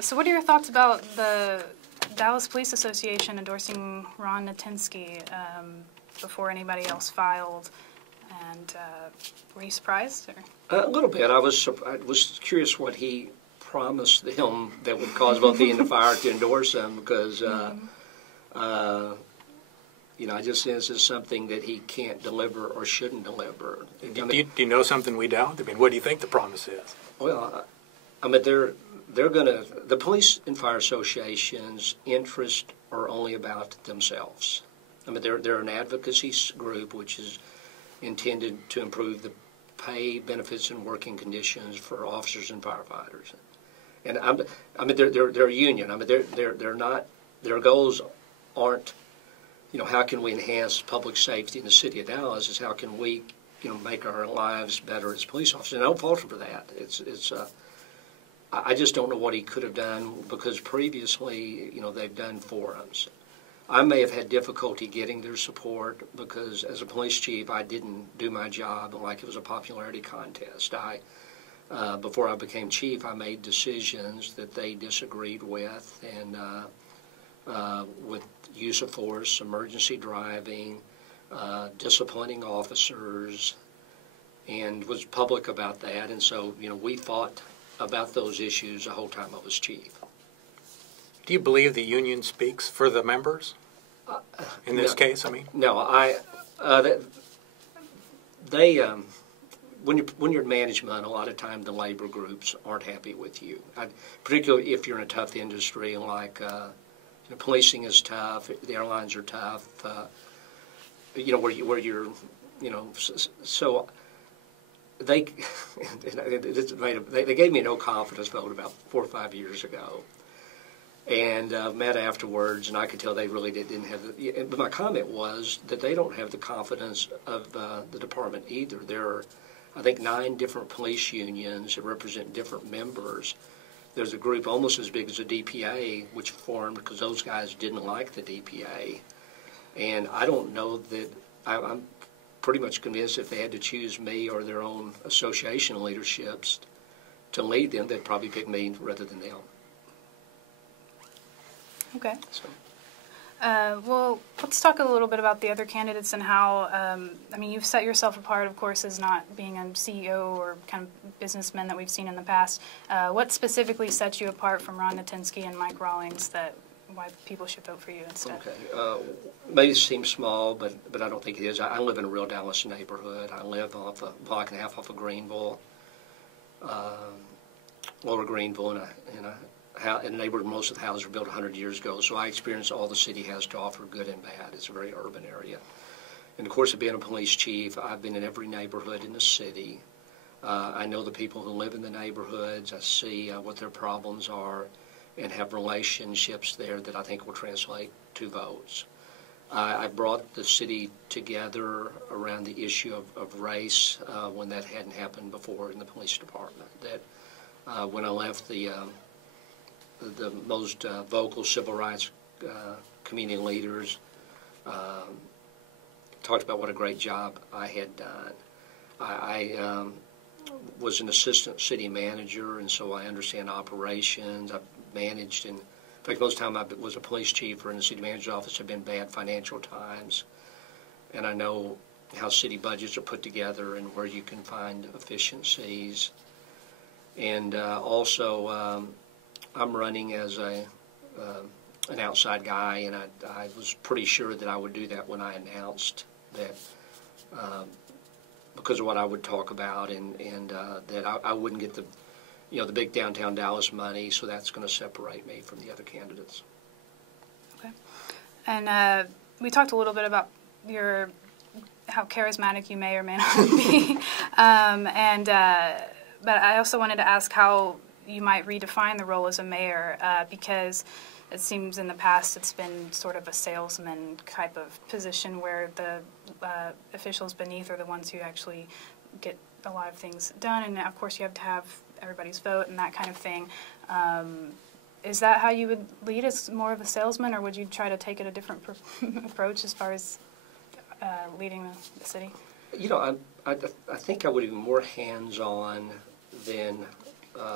So what are your thoughts about the Dallas Police Association endorsing Ron Natinsky before anybody else filed? And were you surprised? Or? A little bit. I was curious what he promised them that would cause both he and the fire to endorse him, because you know, I just sense it's something that he can't deliver or shouldn't deliver. Do you know something we don't? I mean, what do you think the promise is? Well, I mean, they're going to, the police and fire associations' interests are only about themselves. I mean, they're an advocacy group which is intended to improve the pay, benefits, and working conditions for officers and firefighters. And I mean, they're a union. I mean, they're not. Their goals aren't, you know, how can we enhance public safety in the city of Dallas? It's how can we, you know, make our lives better as police officers. And I don't fault him for that. I just don't know what he could have done, because previously, you know, they've done forums. I may have had difficulty getting their support because as a police chief, I didn't do my job like it was a popularity contest. Before I became chief, I made decisions that they disagreed with, and with use of force, emergency driving, disciplining officers, and was public about that. And so, you know, we fought about those issues the whole time I was chief. Do you believe the union speaks for the members in this case? I mean, no. When you're in management, a lot of times the labor groups aren't happy with you. Particularly if you're in a tough industry, like you know, policing is tough, the airlines are tough. You know, where you're, you know, so. They gave me a no confidence vote about 4 or 5 years ago, and met afterwards, and I could tell they really didn't have the, but my comment was that they don't have the confidence of the department either. There are, I think, 9 different police unions that represent different members. There's a group almost as big as the DPA, which formed because those guys didn't like the DPA, and I don't know that I'm pretty much convinced if they had to choose me or their own association leaderships to lead them, they'd probably pick me rather than them. Okay. So. Well, let's talk a little bit about the other candidates and how, I mean, you've set yourself apart, of course, as not being a CEO or kind of businessman that we've seen in the past. What specifically sets you apart from Ron Natinsky and Mike Rawlings that why people should vote for you instead? Okay. May seem small, but I don't think it is. I live in a real Dallas neighborhood. I live off a block and a half off of Greenville, Lower Greenville, in a neighborhood. Most of the houses were built 100 years ago, so I experience all the city has to offer, good and bad. It's a very urban area. In the course of being a police chief, I've been in every neighborhood in the city. I know the people who live in the neighborhoods. I see what their problems are, and have relationships there that I think will translate to votes. I brought the city together around the issue of race when that hadn't happened before in the police department. That when I left the most vocal civil rights community leaders talked about what a great job I had done. I was an assistant city manager, and so I understand operations. I've managed, and in fact, most of the time I was a police chief or in the city manager's office have been bad financial times, and I know how city budgets are put together and where you can find efficiencies. And also, I'm running as an outside guy, and I was pretty sure that I would do that when I announced that, because of what I would talk about, and that I wouldn't get the, you know, the big downtown Dallas money, so that's going to separate me from the other candidates. Okay. And we talked a little bit about how charismatic you may or may not be, but I also wanted to ask how you might redefine the role as a mayor, because it seems in the past it's been sort of a salesman type of position where the officials beneath are the ones who actually get a lot of things done, and of course you have to have everybody's vote and that kind of thing. Is that how you would lead, as more of a salesman, or would you try to take it a different approach as far as leading the city? You know, I think I would be more hands-on than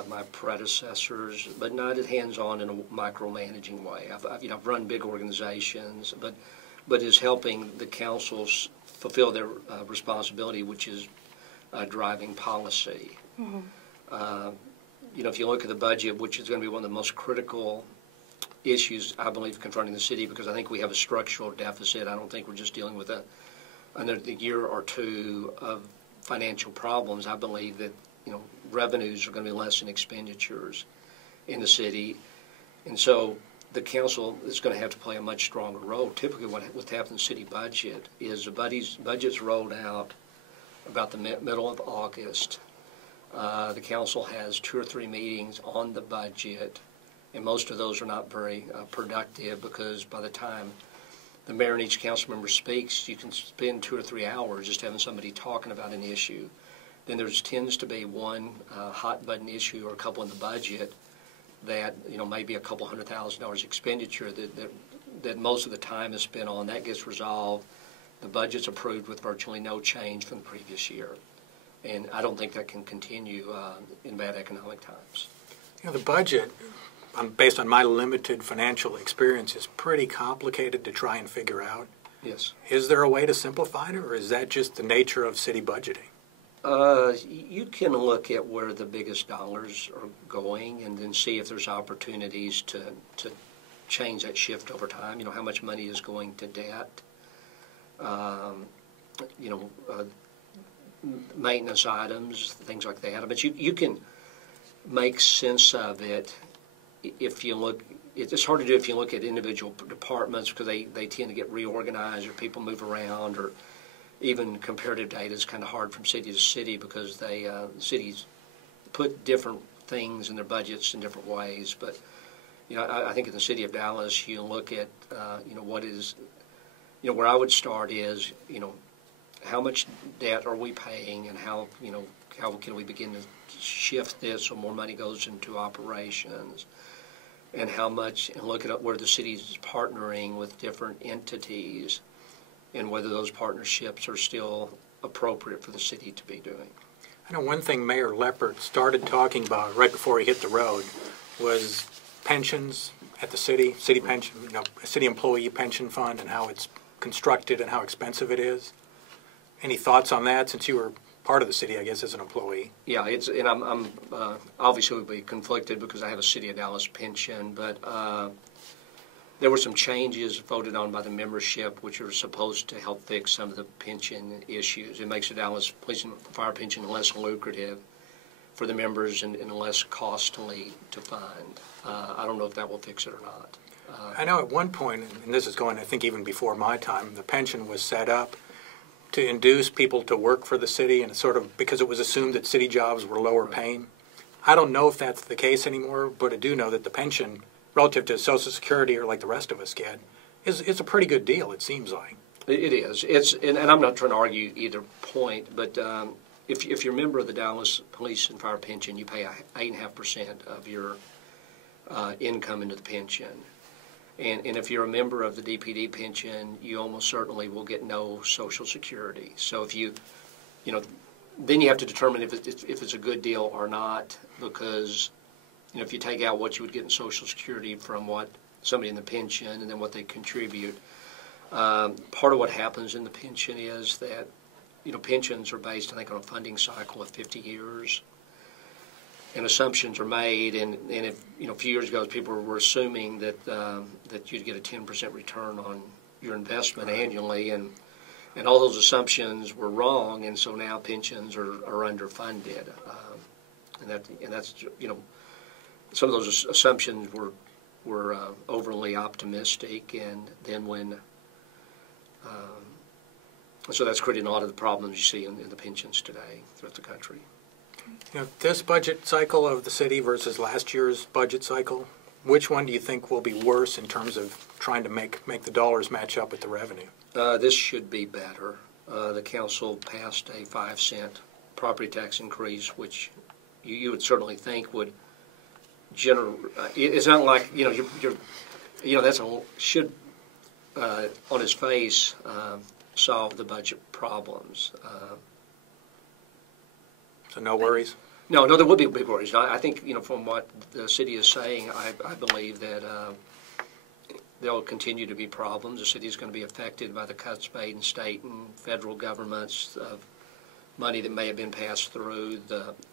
my predecessors, but not as hands-on in a micromanaging way. I've run big organizations, but is helping the councils fulfill their responsibility, which is driving policy. Mm-hmm. If you look at the budget, which is going to be one of the most critical issues, I believe, confronting the city, because I think we have a structural deficit. I don't think we're just dealing with another year or two of financial problems. I believe that revenues are going to be less than expenditures in the city, and so the council is going to have to play a much stronger role. Typically, what happens in the city budget is the budget's rolled out about the middle of August. The council has 2 or 3 meetings on the budget, and most of those are not very productive, because by the time the mayor and each council member speaks, you can spend 2 or 3 hours just having somebody talking about an issue. Then there tends to be one hot button issue or a couple in the budget that maybe a couple $100,000 expenditure that most of the time is spent on. That gets resolved. The budget's approved with virtually no change from the previous year, and I don't think that can continue in bad economic times. The budget, based on my limited financial experience, is pretty complicated to try and figure out. Yes. Is there a way to simplify it, or is that just the nature of city budgeting? You can look at where the biggest dollars are going and then see if there's opportunities to change that shift over time. How much money is going to debt, maintenance items, things like that. But you can make sense of it if you look. It's hard to do if you look at individual departments, because they tend to get reorganized or people move around, or even comparative data is kind of hard from city to city, because cities put different things in their budgets in different ways. But I think in the city of Dallas, you look at what is, where I would start is how much debt are we paying, and how can we begin to shift this so more money goes into operations, and look at where the city's partnering with different entities, and whether those partnerships are still appropriate for the city to be doing. I know one thing Mayor Leppert started talking about right before he hit the road was pensions at the city pension, city employee pension fund, and how it's constructed and how expensive it is. Any thoughts on that, since you were part of the city, I guess, as an employee? Yeah, and I'm obviously would be conflicted because I have a City of Dallas pension, but there were some changes voted on by the membership which are supposed to help fix some of the pension issues. It makes the Dallas Police and Fire pension less lucrative for the members and less costly to fund. I don't know if that will fix it or not. I know at one point, and this is going, I think, even before my time, the pension was set up to induce people to work for the city, and because it was assumed that city jobs were lower paying. I don't know if that's the case anymore, but I do know that the pension, relative to Social Security or like the rest of us get, is a pretty good deal, it seems like. It is. And I'm not trying to argue either point, but if you're a member of the Dallas Police and Fire pension, you pay 8.5% of your income into the pension. And if you're a member of the DPD pension, you almost certainly will get no Social Security. So if then you have to determine if it's a good deal or not, because if you take out what you would get in Social Security from what somebody in the pension and then what they contribute, part of what happens in the pension is that pensions are based, I think, on a funding cycle of 50 years. And assumptions are made, and if a few years ago people were assuming that you'd get a 10% return on your investment annually, and all those assumptions were wrong, and so now pensions are underfunded, and that's some of those assumptions were overly optimistic, and then so that's creating a lot of the problems you see in the pensions today throughout the country. This budget cycle of the city versus last year's budget cycle, which one do you think will be worse in terms of trying to make the dollars match up with the revenue? This should be better. The council passed a 5-cent property tax increase, which you would certainly think would it's not like should on its face solve the budget problems. So no worries? No, there will be big worries. I think, from what the city is saying, I believe that there will continue to be problems. The city is going to be affected by the cuts made in state and federal governments of money that may have been passed through.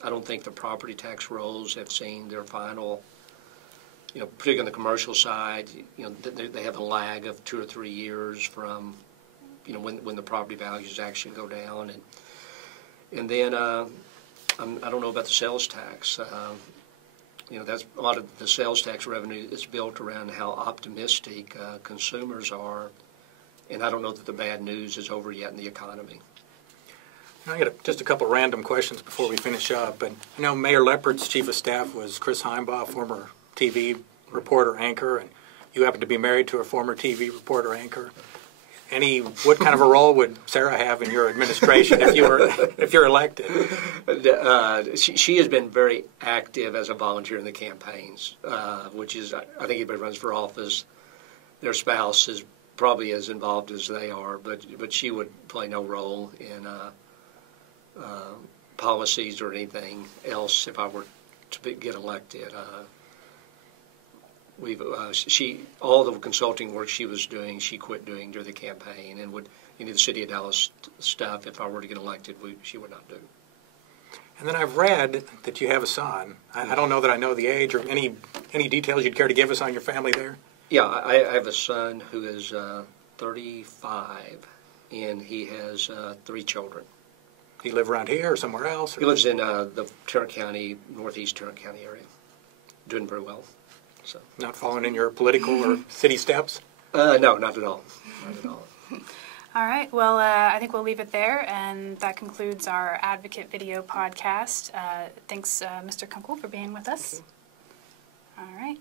I don't think the property tax rolls have seen their final, particularly on the commercial side, they have a lag of 2 or 3 years from, when the property values actually go down. And then I don't know about the sales tax. That's a lot of the sales tax revenue is built around how optimistic consumers are, and I don't know that the bad news is over yet in the economy. I got just a couple random questions before we finish up. And Mayor Leppert's chief of staff was Chris Heimbaugh, former TV reporter anchor, and you happen to be married to a former TV reporter anchor. What kind of a role would Sarah have in your administration if you're elected? She has been very active as a volunteer in the campaigns, which is, I think anybody runs for office, their spouse is probably as involved as they are, but she would play no role in policies or anything else if I were to get elected. All the consulting work she was doing, she quit doing during the campaign, and would any of the City of Dallas stuff, if I were to get elected, she would not do. And then I've read that you have a son. I don't know that I know the age or any details you'd care to give us on your family there. Yeah, I have a son who is 35, and he has 3 children. Do you live around here or somewhere else? Or? He lives in the Tarrant County, northeast Tarrant County area, doing very well. So. Not following in your political or city steps? No, not at all. Not at all. All right. Well, I think we'll leave it there, and that concludes our Advocate Video podcast. Thanks, Mr. Kunkle, for being with us. All right.